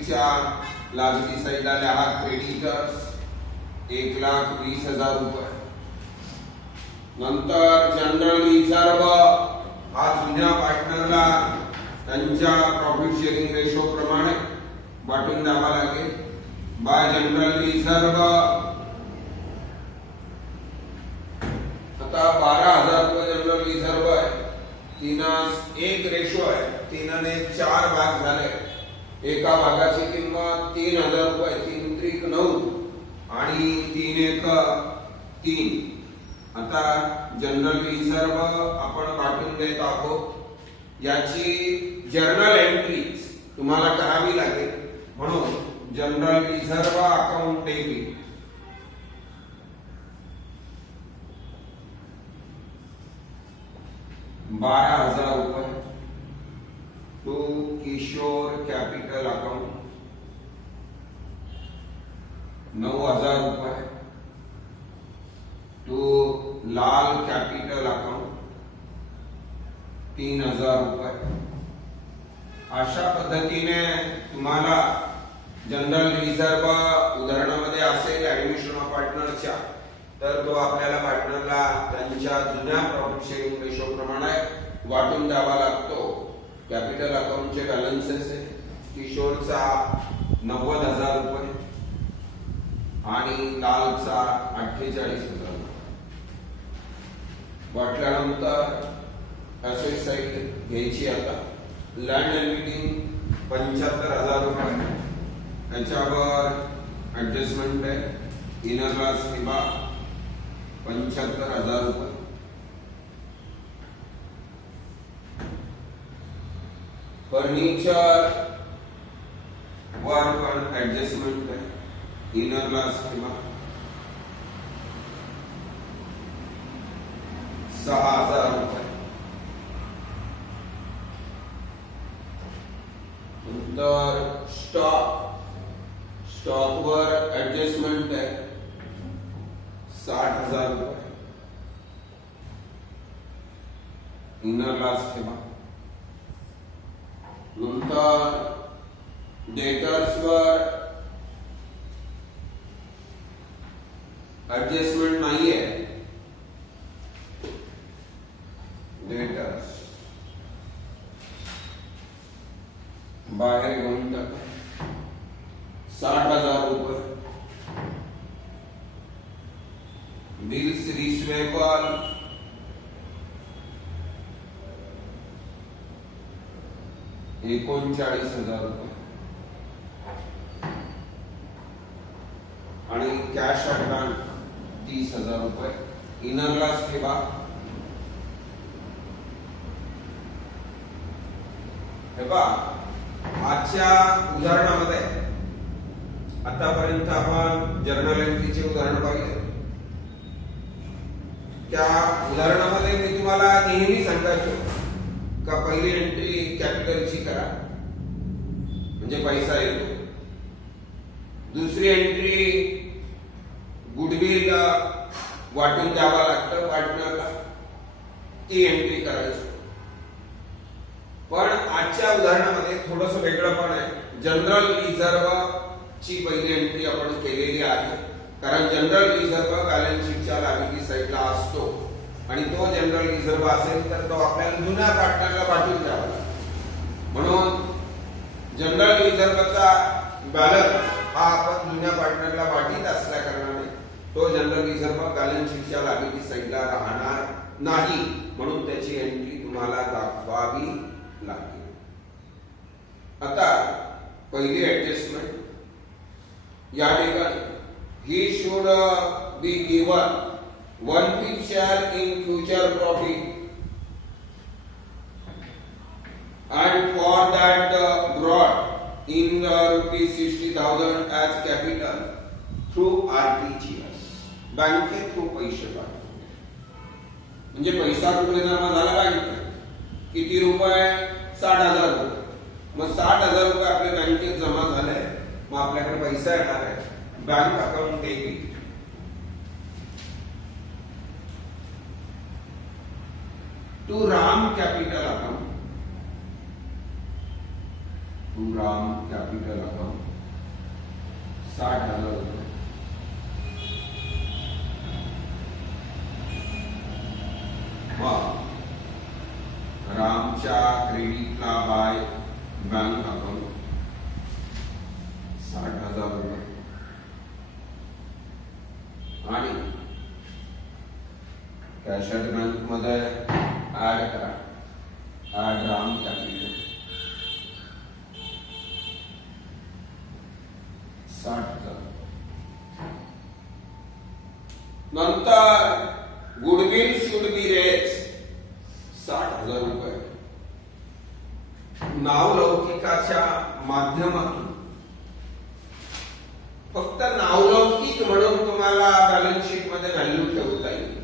शीटच्या लाजवी साईडला लिहा क्रेडिटर्स 1,20,000 रुपये. नंतर जनरल रिझर्व हा जुन्या पार्टनरला त्यांच्या प्रॉफिट शेअरिंग रेशो प्रमाणे वाटून द्यावा लागेल. बाय जनरल रिझर्व आता 12,000 रुपये जनरल रिझर्व आहे. 3:1 रेशो आहे. 3ने 4 भाग झाले. एका भागाची किंमत 3,000 रुपये. 3×9 आणि 3×1 3. आता जनरल रिझर्व आपण वाटून देत आहोत. याची जर्नल एंट्रीज तुम्हाला करावी लागेल. म्हणून जनरल रिझर्व अकाउंट डेबिट 12,000 रुपये टू किशोर कॅपिटल अकाउंट. 9,000 रुपये टू लाल कॅपिटल अकाउंट. 3,000 रुपये. अशा पद्धतीने तुम्हाला जनरल रिझर्व उदाहरणामध्ये असेल ऍडमिशन ऑफ पार्टनरच्या, तर तो आपल्याला पार्टनरला त्यांच्या जुन्या प्रॉफिट शेअरिंग रेशो प्रमाणे वाटून द्यावा लागतो. कॅपिटल अकाउंटचे बॅलन्सेस आहे. किशोरचा 90,000 रुपये आणि लालचा 48,000 रुपये. वाटल्यानंतर असेट साईड घ्यायची. आता लँड अँड बिल्डिंग 75,000 रुपये. याच्यावर ऍडजस्टमेंट आहे. इनर लॉस हिबा 75,000 रुपये. फर्निचर वर पण ऍडजस्टमेंट आहे. इनर लॉस हिबा 6,000 रुपये. नंतर स्टॉक वर ऍडजस्टमेंट आहे 60,000 रुपये. इनर लॉस ठेवा. नंतर डेटर्स वर ऍडजस्टमेंट नाहीये. डेटर्स बाहेर घेऊन टाका 60,000 रुपये. बिल्स रिसिवेबल 39,000 रुपये आणि कॅश ऍडव्हान्स 30,000 रुपये. इनर लॉस ठेवा. हे पहा, आजच्या उदाहरणामध्ये आतापर्यंत आपण जर्नल एंट्रीचे उदाहरण पाहिले. त्या उदाहरणामध्ये मी तुम्हाला नेहमी सांगायचो का पहिली एंट्री कॅपिटलची करा म्हणजे पैसा येतो. दुसरी एंट्री गुडविल वाटून द्यावा लागतं पार्टनरला, ती एंट्री करायची. पण आजच्या उदाहरणामध्ये थोडस वेगळं पण आहे. जनरल रिझर्व ची पहिली एंट्री आपण केलेली आहे, कारण जनरल रिझर्व बॅलन्स शीटच्या लायबिलिटी साईडला असतो आणि तो जनरल रिझर्व असेल तर तो आपल्याला जुन्या पार्टनरला वाटून द्यावा. म्हणून जनरल रिझर्वचा बॅलन्स हा आपण जुन्या पार्टनरला वाटीत असल्या कारणाने तो जनरल रिझर्व बॅलन्स शीटच्या लायबिलिटी साईडला राहणार नाही. म्हणून त्याची एंट्री तुम्हाला दाखवावी लागेल. आता पहिली ऍडजस्टमेंट या ठिकाणी he should be given 1/5 share in future profit and for that brought in rupees 60,000 as capital through RTGS. बँकेत थ्रू पैसे पाठवले म्हणजे पैसा कुठे जमा झाला बँकेत. किती रुपये? 60,000 रुपये. मग 60,000 रुपये आपल्या बँकेत जमा झाले. मग आपल्याकडे पैसा येणार आहे. Bank account debit to Ram capital account. To Ram capital account 60,000 रुपये. मग रामच्या क्रेडिटला बाय बँक अकाउंट 60,000 रुपये. आणि कॅश ॲट बँक मध्ये ऍड करा, ऍड राम कॅपिटल 60,000. नंतर गुडविल शुड बी रेज 60,000 रुपये. नावलौकिकाच्या माध्यमातून फक्त नावलौकिक म्हणून तुम्हाला बॅलन्स शीट मध्ये व्हॅल्यू ठेवता येईल.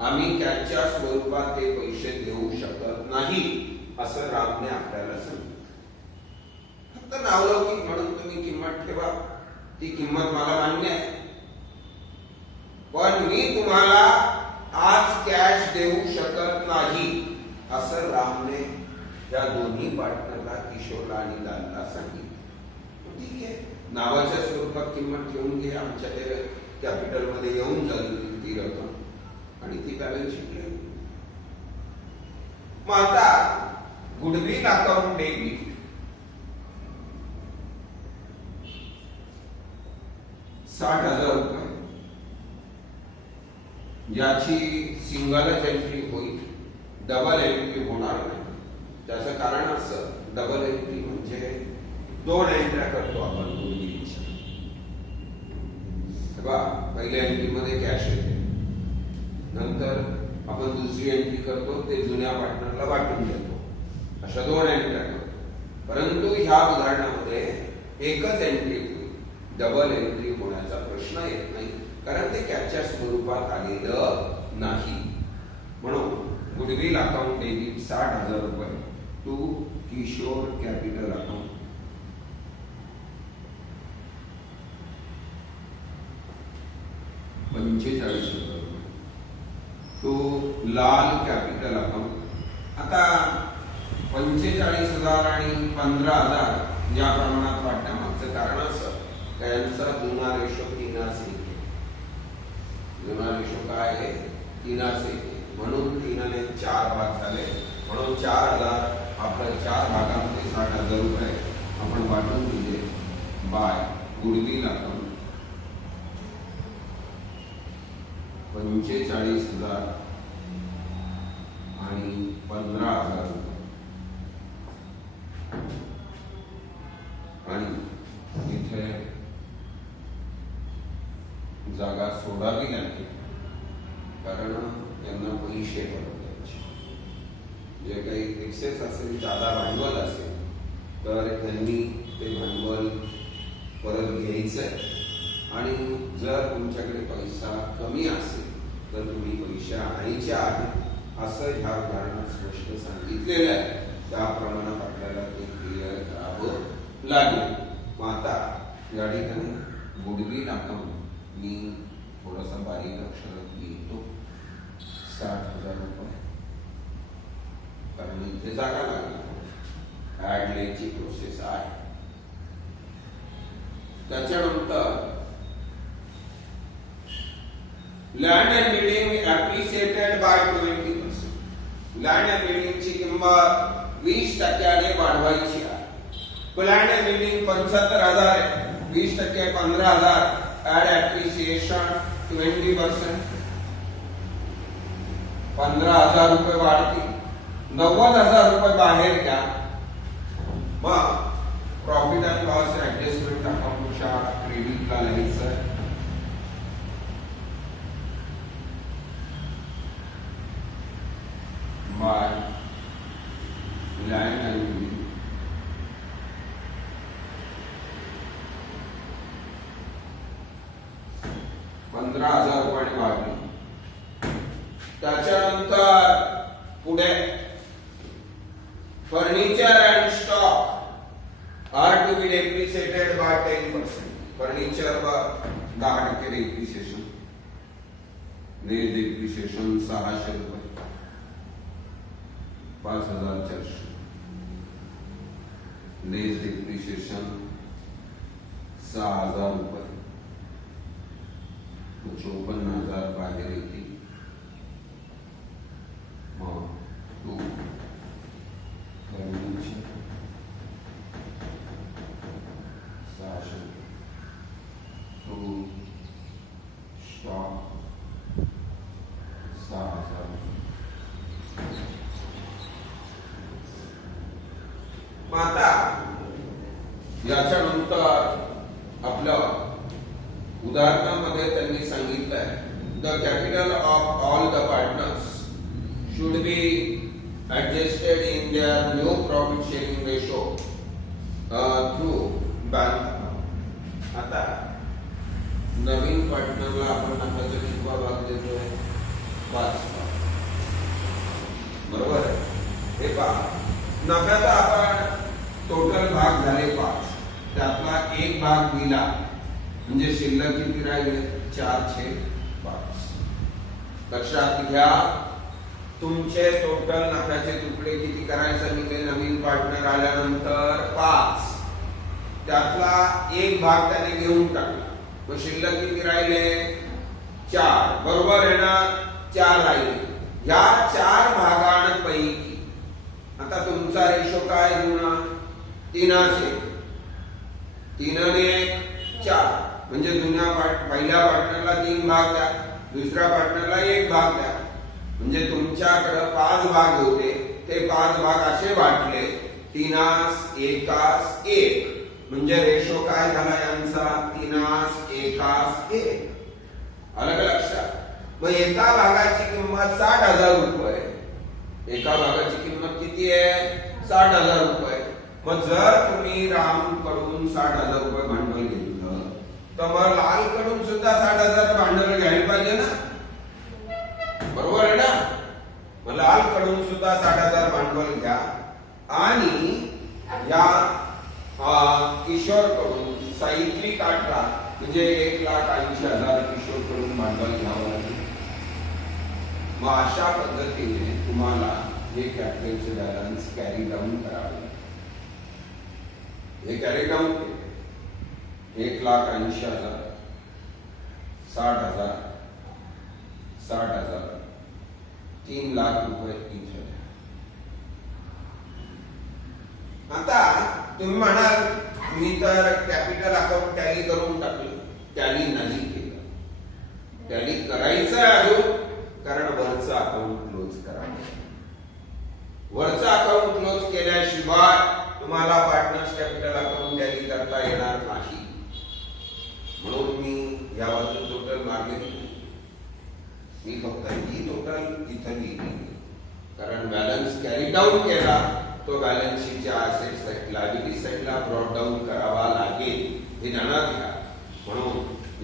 आम्ही कॅशच्या स्वरूपात ते पैसे देऊ शकत नाही असं रामने आपल्याला सांगितलं. फक्त नावलौकिक म्हणून तुम्ही किंमत ठेवा, ती किंमत मला मान्य आहे, पण मी तुम्हाला आज कॅश देऊ शकत नाही असं रामने या दोन्ही पार्टनरला, किशोरला आणि दानला सांगितलं. ठीक आहे, नावाच्या स्वरूपात किंमत ठेवून घे, आमच्या कॅपिटल मध्ये येऊन जाईल ती रक्कम आणि ती बॅलन्स शीटला. मग आता गुडविल अकाउंट डेबिट 60,000 रुपये. याची सिंगलच एंट्री होईल, डबल एंट्री होणार नाही. त्याचं कारण असं, डबल एंट्री म्हणजे 2 एंट्र्या करतो आपण गुडविलच्या. पहिल्या एंट्री मध्ये कॅश येते, नंतर आपण दुसरी एंट्री करतो, ते जुन्या पार्टनरला वाटून देतो. अशा 2 एंट्र्या करतो. परंतु ह्या उदाहरणामध्ये एकच एंट्री होईल, डबल एंट्री होण्याचा प्रश्न येत नाही, कारण ते कॅशच्या स्वरूपात आलेलं नाही. म्हणून गुडविल अकाउंट डेबिट 60,000 रुपये to Kishore capital account. $45,000 to Lal capital account. आता 45,000 आणि 15,000 या प्रमाणात वाटण्यामागचं कारण असं, त्यांचा जुना रेशो 3:1. जुना रेशो काय आहे? 3:1. म्हणून 3 ने 4 भाग झाले. म्हणून 4,000 आपल्या 4 भागांमध्ये 60,000 रुपये आपण वाटून दिले बाय गुडविल अकाउंट. 45,000 आणि 15,000 रुपये. आणि इथे जागा सोडावी लागते, कारण त्यांना पैसे परत द्यायचे. जे काही एक्सेस असेल, जादा भांडवल असेल, तर त्यांनी ते भांडवल परत घ्यायचंय. आणि जर तुमच्याकडे पैसा कमी असेल तर तुम्ही पैसे आणायचे आहेत असं ह्या उदाहरणात स्पष्ट सांगितलेलं आहे. त्याप्रमाणे आपल्याला ते क्लिअर करावं लागेल. मग आता या ठिकाणी गुडविल अकाउंट मी थोडासा बारीक अक्षरात लिहितो 60,000 रुपये, कारण इथे जागा लागली, ऍड लिहायची प्रोसेस आहे. त्याच्यानंतर land and building appreciated by 20%. Land and बिल्डिंगची किंमत 20% वाढवायची आहे. लँड अँड बिल्डिंग 75,000 आहे, 20% 15,000. ऍड ऍप्रिशिएशन 20%, 15,000 रुपये वाढतील. 90,000 रुपये बाहेर घ्या. मग प्रॉफिट अँड लॉस ऍडजस्टमेंट अकाउंटच्या क्रेडिटला लिहायचं बाय लँड अँड बिल्डिंग. ₹15,000 वाढली. त्याच्यानंतर पुढे furniture and stock are to be depreciated by 10%. फर्निचरवर 10% डेप्रिसिएशन. नेट डेप्रिसिएशन 600 रुपये, 5,400. नेट डेप्रिसिएशन 6,000 रुपये. 54,000 बाहेर येतील. मग टू खरेदीचे 600. To stock 6,000. मग आता याच्यानंतर आपल्या उदाहरणामध्ये त्यांनी सांगितलंय the capital of all the partners should be adjusted in their new profit sharing ratio through bank account. आता नवीन पार्टनरला आपण नफ्याचा किती भाग देतोय? 5%. बरोबर आहे. हे पहा, नफ्याचा आपण टोटल भाग झाले 5, त्यातला एक भाग दिला म्हणजे शिल्लक किती राहिले? 4/5. लक्षात घ्या, तुमचे टोटल नफ्याचे तुकडे किती करायचे सांगितले? नवीन पार्टनर आल्यानंतर 5, त्यातला एक भाग त्याने घेऊन टाकला, मग शिल्लक किती राहिले? 4. बरोबर आहे ना? 4 राहिले. या 4 भागांपैकी आता तुमचा रेशो काय होणार? 3/1. 4 म्हणजे पहिल्या पार्टनरला 3 भाग द्या, दुसऱ्या पार्टनरला 1 भाग द्या. म्हणजे तुमच्याकडे 5 भाग होते, ते 5 भाग असे वाटले 3/1/1. म्हणजे रेशो काय झाला यांचा? 3/1/1. आलं का लक्षात? मग एका भागाची किंमत 60,000 रुपये. एका भागाची किंमत किती आहे? 60,000 रुपये. मग जर तुम्ही राम कडून 60,000 रुपये भांडवल घेतलं, तर मग लाल कडून सुद्धा 60,000 भांडवल घ्यायला पाहिजे ना? बरोबर आहे ना? मग लाल कडून सुद्धा 60,000 भांडवल घ्या आणि या किशोर कडून साहित्रिक 18 म्हणजे 1,80,000 किशोर कडून भांडवल घ्यावं लागेल. मग अशा पद्धतीने तुम्हाला हे कॅपिटलचे बॅलन्स कॅरी डाऊन करावे लागेल. हे कॅरी डाऊन केले 1,80,000, 60,000, 60,000, 3 लाख रुपये इथे. आता तुम्ही म्हणाल मी तर कॅपिटल अकाउंट टॅली करून टाकलं. टॅली नाही केलं. टॅली करायचं अजून, कारण वरचं अकाउंट क्लोज करावं. वरचं अकाउंट क्लोज केल्याशिवाय तुम्हाला पार्टनर्स कॅपिटल अकाउंट टॅली करता येणार नाही. म्हणून मी याबद्दल टोटल मार्गे मी फक्त ही टोटल इथं लिहिली, कारण बॅलन्स कॅरी डाऊन केला तो बॅलन्स शीटच्या असेट साइड लायबिलिटी साइडला ब्रॉट डाऊन करावा लागेल, हे ध्यानात घ्या. म्हणून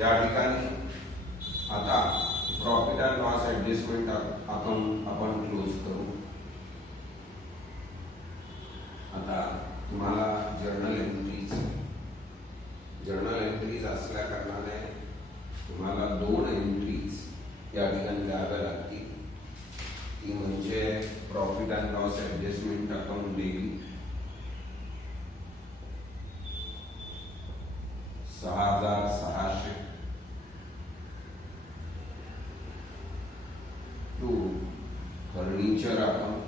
या ठिकाणी आता profit and loss adjustment account आपण क्लोज करू. आता तुम्हाला जर्नल एंट्रीज असल्या कारणाने तुम्हाला 2 एंट्रीज या ठिकाणी द्याव्या लागतील. ती म्हणजे profit and loss adjustment account डेली 6,600 टू फर्निचर अकाउंट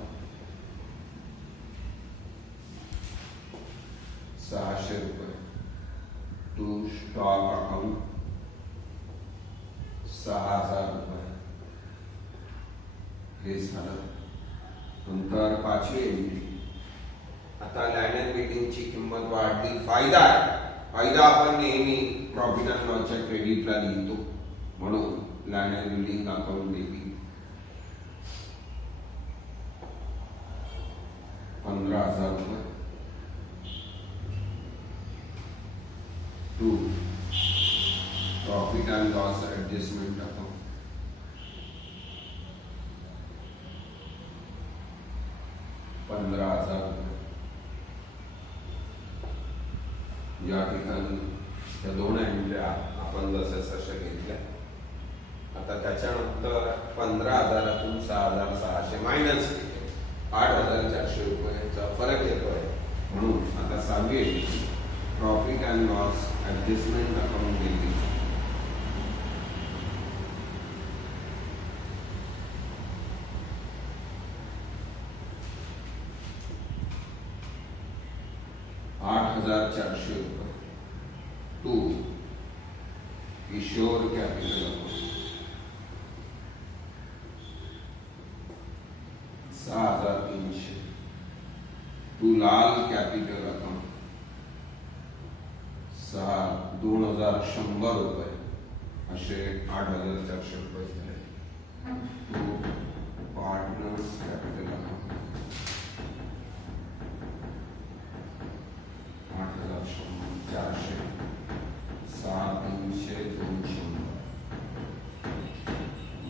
600 रुपये टू स्टॉक अकाउंट 6,000 रुपये. हे झालं. नंतर 5वी एंट्री. आता लँड अँड बिल्डिंगची किंमत वाढली. फायदा आपण नेहमी प्रॉफिट अँड लॉसच्या क्रेडिटला लिहितो, म्हणून land and building account debit 15,000 रुपये to profit and loss adjustment account 15,000 रुपये. या ठिकाणी त्या 2 एंट्र्या आपण जसं घेतल्या. आता त्याच्यानंतर 15,000तून 6,600 मायनस 8,400 रुपयाचा फरक येतोय. म्हणून आता 6वी entry profit and loss adjustment account debit 8,400 रुपये to Kishore capital account 6,300 to Lal capital account 2,100 रुपये असे 8,400 रुपये झाले. To partners capital account 8,400 6,300 200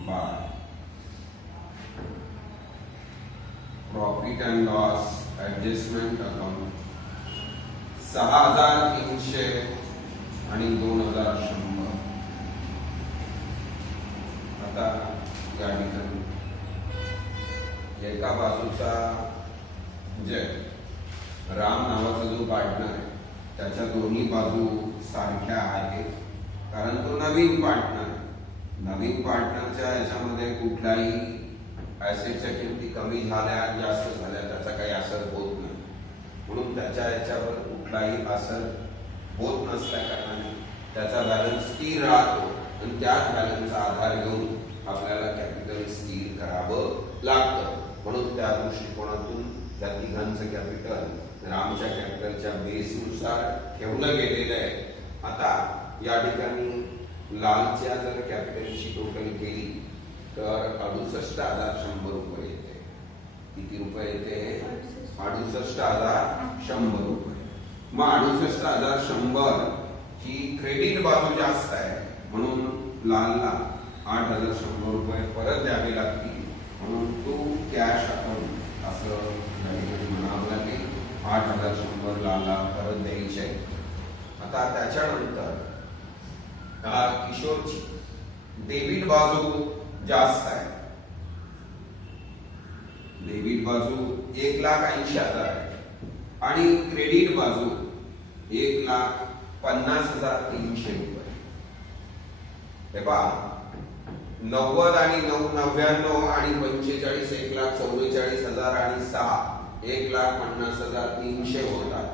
by profit and loss adjustment account 6,300 आणि 2,100. आता या ठिकाणी एका बाजूचा म्हणजे राम नावाचा जो पार्टनर आहे त्याच्या दोन्ही बाजू सारख्या आहेत कारण तो नवीन पार्टनर आहे. नवीन पार्टनरच्या याच्यामध्ये कुठलाही ऍसेटच्या किमती कमी झाल्या जास्त झाल्या त्याचा काही असर होत नाही म्हणून त्याच्या याच्यावर कुठलाही असर होत नसल्या कारणाने त्याचा बॅलन्स स्थिर राहतो आणि त्याच बॅलन्सचा आधार घेऊन आपल्याला कॅपिटल स्थिर करावं लागतं. म्हणून त्या दृष्टिकोनातून या तिघांचं कॅपिटल रामच्या कॅपिटलच्या बेसनुसार ठेवलं गेलेलं आहे. आता या ठिकाणी लालच्या जर कॅपिटलची टोटल केली तर 68,100 रुपये येते. किती रुपये येते? 68,100 रुपये. मग 68,100 ही क्रेडिट बाजू जास्त आहे म्हणून लालला 8,100 रुपये परत द्यावे लागतील म्हणून तो कॅश अकाउंट असं म्हणावं लागेल. 8,100 लालला परत द्यायचे. आता त्याच्यानंतर किशोरची डेबिट बाजू जास्त आहे. डेबिट बाजू 1,80,000 आहे आणि क्रेडिट बाजू 1,50,300 रुपये. हे पहा 90 आणि 99 आणि 45 1,44,000 आणि 6 1,50,300 होतात.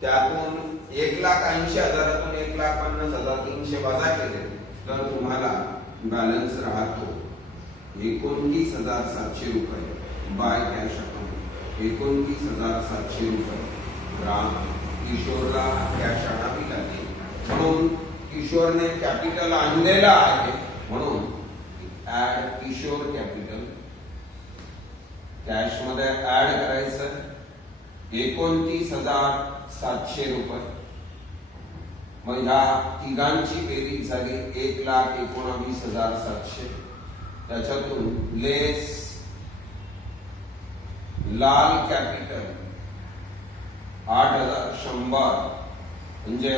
त्यातून 1,80,000तून 1,50,300 वजा केले तर तुम्हाला बॅलन्स राहतो 29,700 रुपये बाय कॅश अकाउंट. 29,700 रुपये राम किशोरला कॅश आणावी लागेल म्हणून किशोरने कॅपिटल आणलेला आहे म्हणून ऍड किशोर कॅपिटल कॅश मध्ये ऍड करायचं 29,700 रुपये. मग ह्या तिघांची बेरीज झाली 1,19,700. त्याच्यातून लेस लाल कॅपिटल 8,100 म्हणजे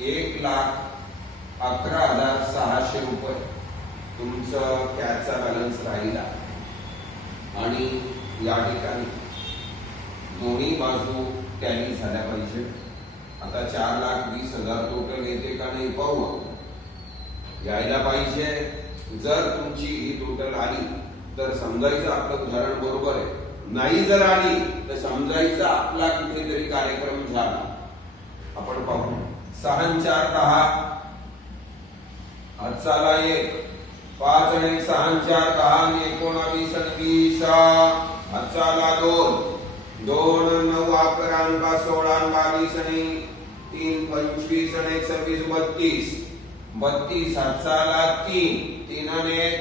1,11,600 रुपये तुमचं कॅशचा बॅलन्स राहिला. आणि या ठिकाणी दोन्ही बाजू टॅली झाल्या पाहिजे. आता 4,20,000 टोटल येते का नाही पाहू. यायला पाहिजे. जर तुमची ही टोटल आली तर समजायचं आपलं उदाहरण बरोबर आहे. नाही जर आली तर समजायचं आपला कुठेतरी कार्यक्रम झाला. आपण पाहू 6,4 10 हातचाला 1 5 आणि 6,4 10 19 आणि 20 हातचाला 2 2 9 11 आणि 16 आणि 22 आणि 3 25 आणि 26 32 32 हातचाला 3 3 आणि 1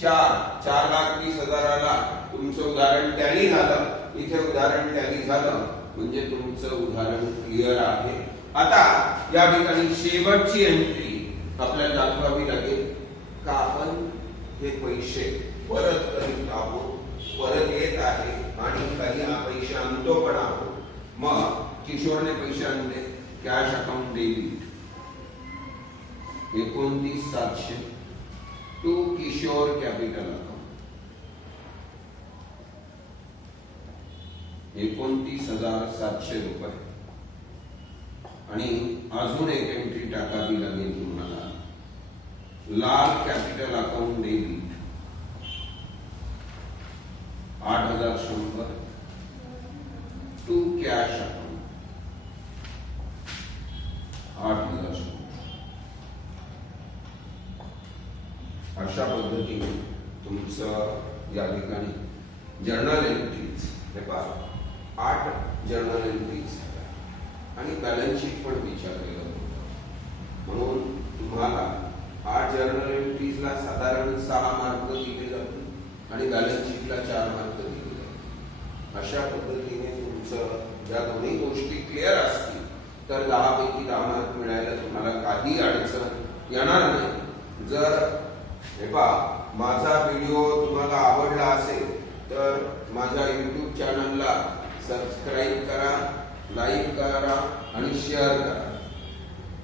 4 4,20,000 आला. तुमचं उदाहरण टॅली झालं. इथे उदाहरण टॅली झालं म्हणजे तुमचं उदाहरण क्लिअर आहे. आता या ठिकाणी शेवटची एंट्री आपल्याला दाखवावी लागेल का आपण हे पैसे परत करीत आहोत परत येत आहे आणि काही पैसे आणतो पण आहोत. मग किशोरने पैसे आणले cash account debit 29,700 to Kishore capital account 29,700 रुपये आणि अजून एक एंट्री टाकावी लागेल तुम्हाला. Lal capital account debit 8,100 to cash account 8,100. अशा पद्धतीने तुमचं या ठिकाणी जर्नल एंट्रीज हे पहा 8 जर्नल एंट्रीज आणि बॅलन्स शीट पण विचारलेलं होतं. म्हणून तुम्हाला 8 जर्नल एंट्रीजला साधारण 6 मार्क दिले जातील आणि बॅलन्स शीटला 4 मार्क दिले जातील. अशा पद्धतीने तुमचं या दोन्ही गोष्टी क्लिअर असतील तर 10 पैकी 10 मार्क मिळायला तुम्हाला काही अडचण येणार नाही. जर हे पहा माझा व्हिडिओ तुम्हाला आवडला असेल तर माझ्या YouTube चॅनलला सबस्क्राईब करा, लाईक करा आणि शेअर करा.